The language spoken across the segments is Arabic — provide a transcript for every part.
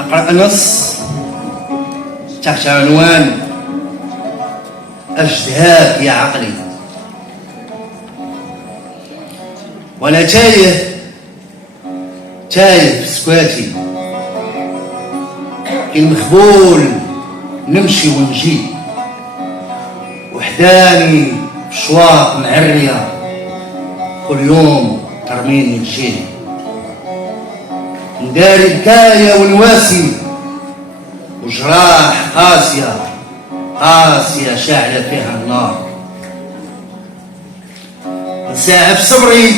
أقرأ نص تحت عنوان أجدهاك يا عقلي. وأنا تايه في سكواتي، المخبول نمشي ونجي، وحداني في شواط معرية كل يوم ترميني الجيه. نداري بكايا ونواسي وجراح قاسية شاعلة فيها النار. نساعد صبري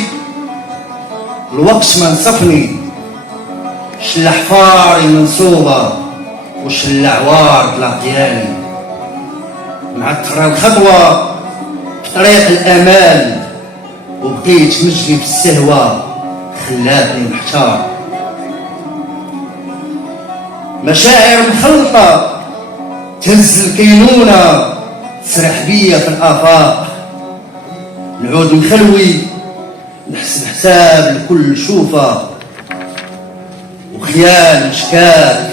الوقت ما نصفني، شل حفاري منصوبة وشل عوار لاقياني. معطرة الخطوة في طريق الأمال، وبقيت مجري في السهوة خلاتني محتار. مشاعر مخلطة تهز الكينونة، تسرح بيا في الآفاق. نعود مخلوي نحسب حساب لكل شوفة، وخيال مشكاك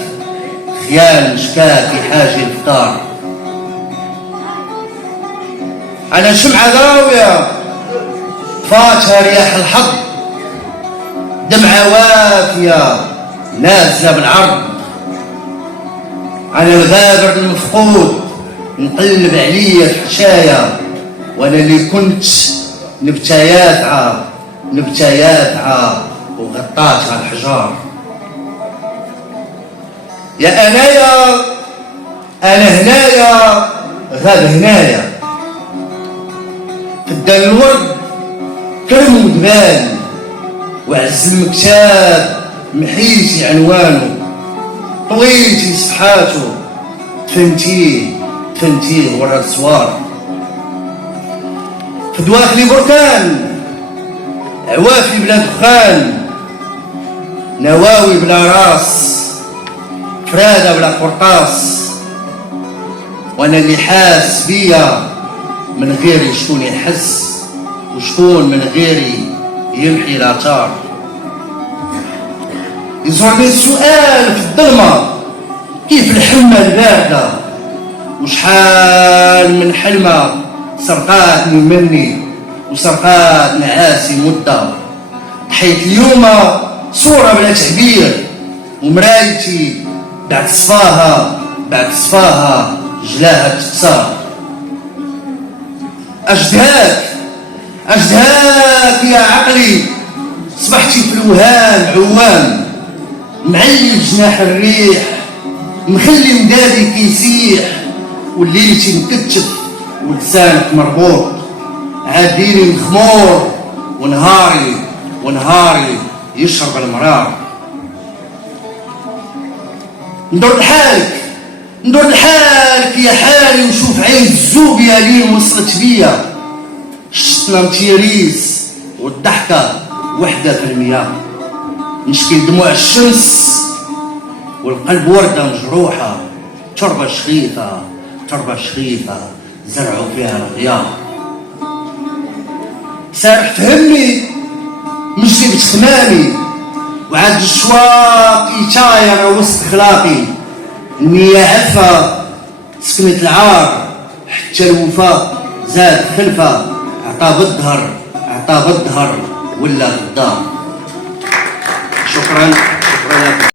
يحاجي الفطار. على شمعة ضاوية فاتها رياح الحظ، دمعة وافية نازلة بالعرض. على الغابر المفقود نقلب عليا الحشايا، وانا اللي كنت نبتايات وغطاتها الحجار. يا انا هنايا غاب هنايا، فدان الورد كرم ودبان، وعز المكتاب محيتي عنوانه. طويتي صفحاته تفنتيه ورا السوار. في دواخلي بركان، عوافي بلا دخان، نواوي بلا راس، فرادة بلا قرطاس. وانا اللي حاس بيا من غيري شكون يحس، وشكون من غيري يمحي الاثار. يزورني السؤال في الظلمة، كيف الحلمة الباردة، وشحال من حلمة سرقاتني مني وسرقات نعاسي مدة. ضحيت اليوم صورة بلا تعبير، ومرايتي بعد صفاها جلاها تكسر. أجدهاك يا عقلي، صبحتي في الوهان عوام، معلي جناح الريح، مخلي مدادي كيسيح، وليلتي مكتف ولسانك مربوط. عاديني مخمور ونهاري يشرب المرار. ندور لحالك يا حالي، وشوف عين الزوبيا لين وصلت بيا. شتنا متيريس والضحكة 1%، نشكي دموع الشمس والقلب وردة مجروحة. تربة شخيفة زرعوا فيها الغيار. سارح فهمني مش جبت خمامي، وعاد الشواق يطاير وسط خلاقي. النية عفة سكنت العار، حتى الوفاء زاد خلفة. عطا بالظهر ولا بالدار. شكرا لكم.